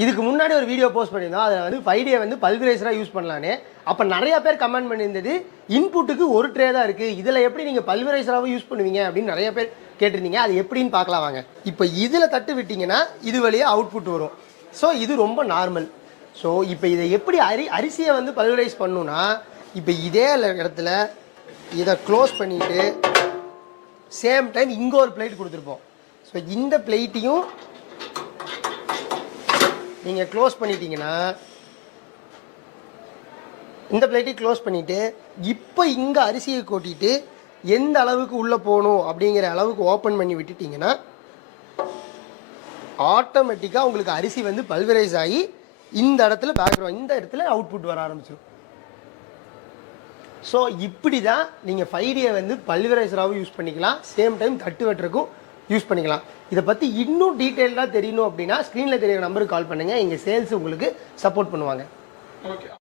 இதுக்கு முன்னாடி ஒரு வீடியோ போஸ்ட் பண்ணியிருந்தோம். அதில் வந்து 5D வந்து பல்வரைசராக யூஸ் பண்ணலான்னு. அப்போ நிறையா பேர் கமெண்ட் பண்ணியிருந்தது, இன்புட்டுக்கு ஒரு ட்ரே தான் இருக்குது, இதில் எப்படி நீங்கள் பல்வரைசராகவும் யூஸ் பண்ணுவீங்க அப்படின்னு நிறைய பேர் கேட்டிருந்தீங்க. அது எப்படின்னு பார்க்கலாம் வாங்க. இப்போ இதில் தட்டு விட்டிங்கன்னா இது வழியாக அவுட்புட் வரும். ஸோ இது ரொம்ப நார்மல். ஸோ இப்போ இதை எப்படி அரிசியை வந்து பல்வரைஸ் பண்ணணுன்னா, இப்போ இதே இடத்துல இதை க்ளோஸ் பண்ணிவிட்டு சேம் டைம் இங்கே ஒரு பிளேட் கொடுத்துருப்போம். ஸோ இந்த பிளேட்டையும் நீங்கள் க்ளோஸ் பண்ணிட்டீங்கன்னா, இந்த பிளேட்டையும் க்ளோஸ் பண்ணிவிட்டு இப்போ இங்கே அரிசியை கொட்டிட்டு எந்த அளவுக்கு உள்ளே போகணும் அப்படிங்கிற அளவுக்கு ஓப்பன் பண்ணி விட்டுட்டிங்கன்னா ஆட்டோமேட்டிக்காக உங்களுக்கு அரிசி வந்து பல்வரைஸ் ஆகி இந்த இடத்துல பேக்ரவுண்ட் இந்த இடத்துல அவுட்புட் வர ஆரம்பிச்சிடும். ஸோ இப்படி தான் நீங்கள் 5Dயை வந்து பல்வரைசராகவும் யூஸ் பண்ணிக்கலாம், சேம் டைம் தட்டு வெட்டுறதுக்கும் யூஸ் பண்ணிக்கலாம். இதை பற்றி இன்னும் டீட்டெயில்டாக தெரியணும் அப்படின்னா ஸ்க்ரீனில் தெரியுற நம்பருக்கு கால் பண்ணுங்கள். எங்கள் சேல்ஸ் உங்களுக்கு சப்போர்ட் பண்ணுவாங்க. ஓகே.